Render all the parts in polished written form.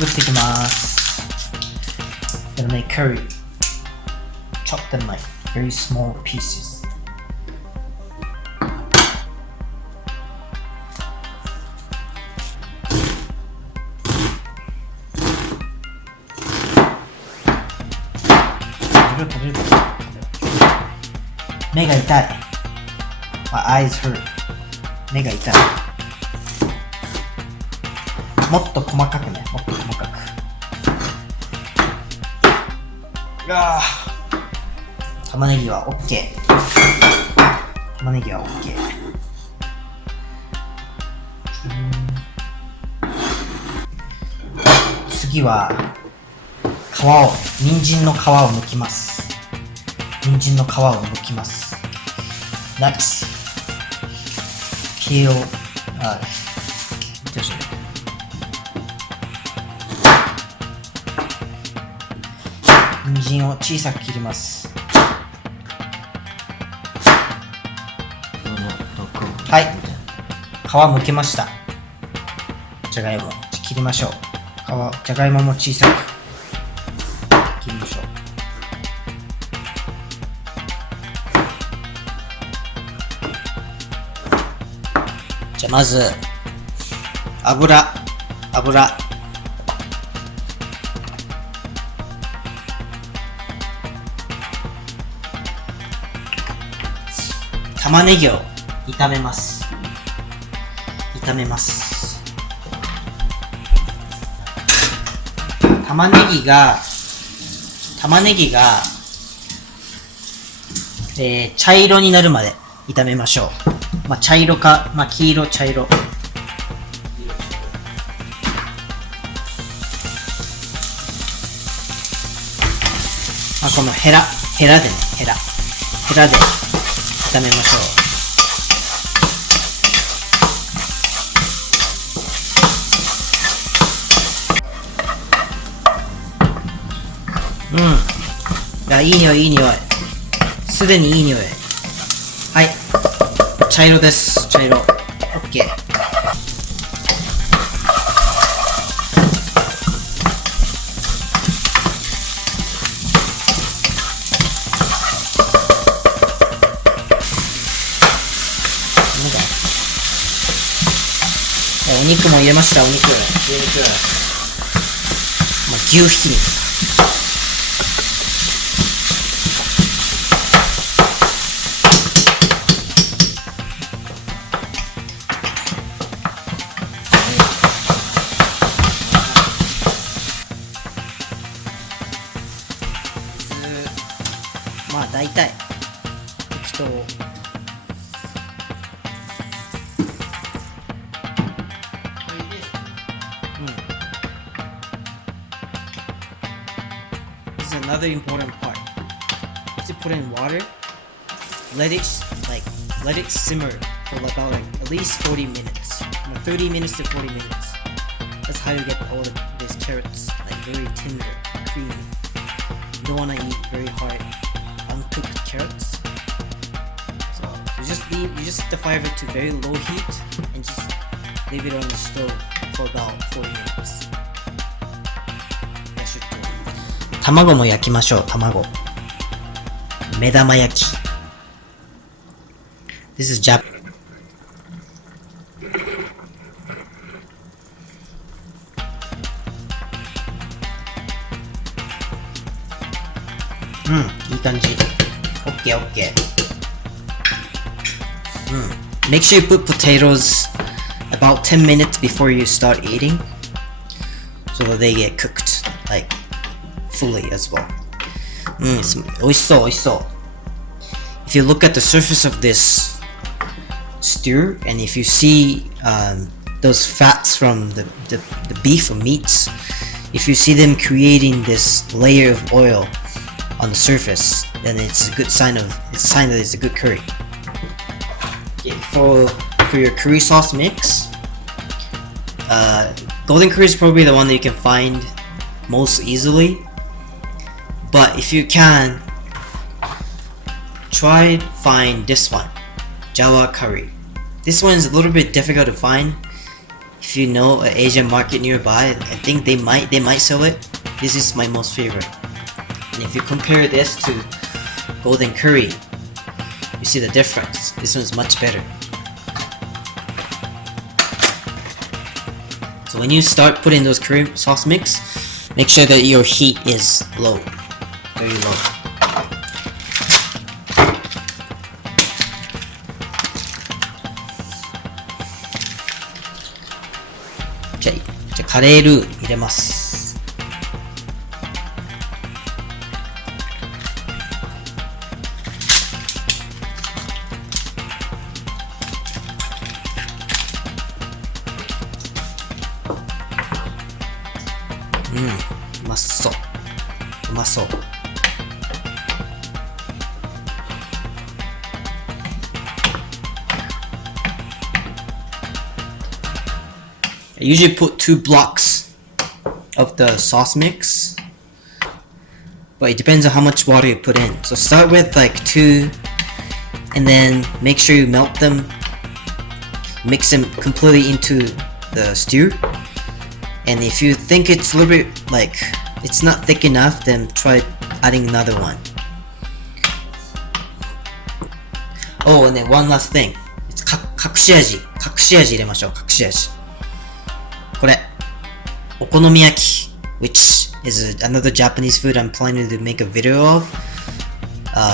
作っていきます。Gonna make curry. Chop them like very small pieces. Mega 痛い。My eyes hurt. 目が痛い。もっと細かくね。もっと細かく。玉ねぎは OK。玉ねぎは OK。次は人参の皮を剥きます。人参の皮を剥きます。Next, peel. 人参を小さく切ります。はい、皮剥けました。じゃがいも切りましょう。じゃがいもも小さく切りましょう。じゃあまず油玉ねぎを炒めます。玉ねぎが、茶色になるまで炒めましょう。茶色か、黄色、茶色。このヘラで炒めましょう。いい匂い。すでにいい匂い。はい。茶色です。茶色。OK。お肉も入れました。牛ひき肉。大体適当。This is another important part. You have to put in water. Let it simmer for about at least 40 minutes. 30 minutes to 40 minutes. That's how you get all of these carrots very tender, creamy. You don't want to eat very hard.Uncooked carrots. So you just set the fire to very low heat and just leave it on the stove for about 40 minutes. That should do. 卵も焼きましょう。目玉焼き。This is Japanese. いい感じ。OK. Make sure you put potatoes about 10 minutes before you start eating, so that they get cooked fully as well. 美味しそう。If you look at the surface of this stew, and if you see those fats from the beef or meats, if you see them creating this layer of oil on the surface, then it's a sign that it's a good curry. For your curry sauce mix, golden curry is probably the one that you can find most easily. But if you can, try find this one, Java curry. This one is a little bit difficult to find. if you know an Asian market nearby, I think they might sell it. This is my most favorite. And if you compare this to golden curry, you see the difference. This one's much better. So when you start putting those curry sauce mix, make sure that your heat is low, very low. Okay, じゃあカレールー入れます。うまそう。うまそう。I usually put 2 blocks of the sauce mix, but it depends on how much water you put in. So start with like 2, and then make sure you melt them, mix them completely into the stew. And if you think it's a little bit like it's not thick enough, then try adding another one. Oh, and then one last thing. It's 隠し味入れましょう。隠し味。これ、お好み焼き which is another Japanese food I'm planning to make a video of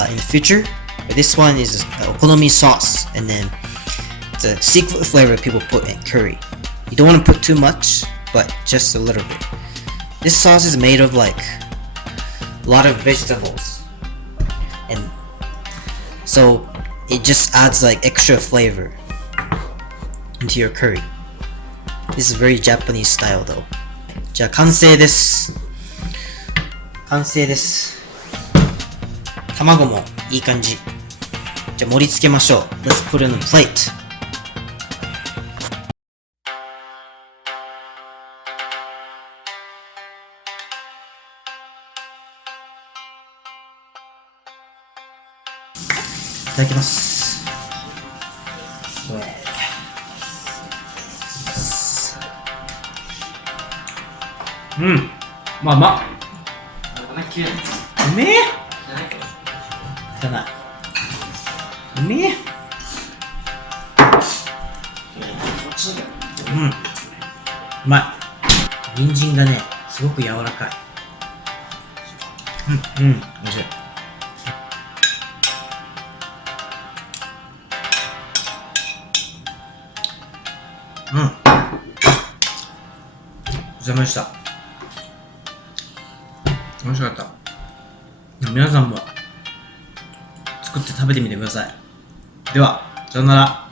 in the future. But this one is okonomi sauce, and then it's a secret flavor people put in curry. You don't want to put too much, but just a little bit. This sauce is made of like a lot of vegetables, and so it just adds like extra flavor into your curry. This is very Japanese style though. じゃあ完成です。完成です。卵もいい感じ。じゃあ盛り付けましょう。Let's put it on a plate. いただきます。まあまあ。うめえ。じゃない。うめえ。うまい。人参がね、すごく柔らかい。美味しい。お邪魔した。美味しかった。皆さんも作って食べてみてください。では、さよなら。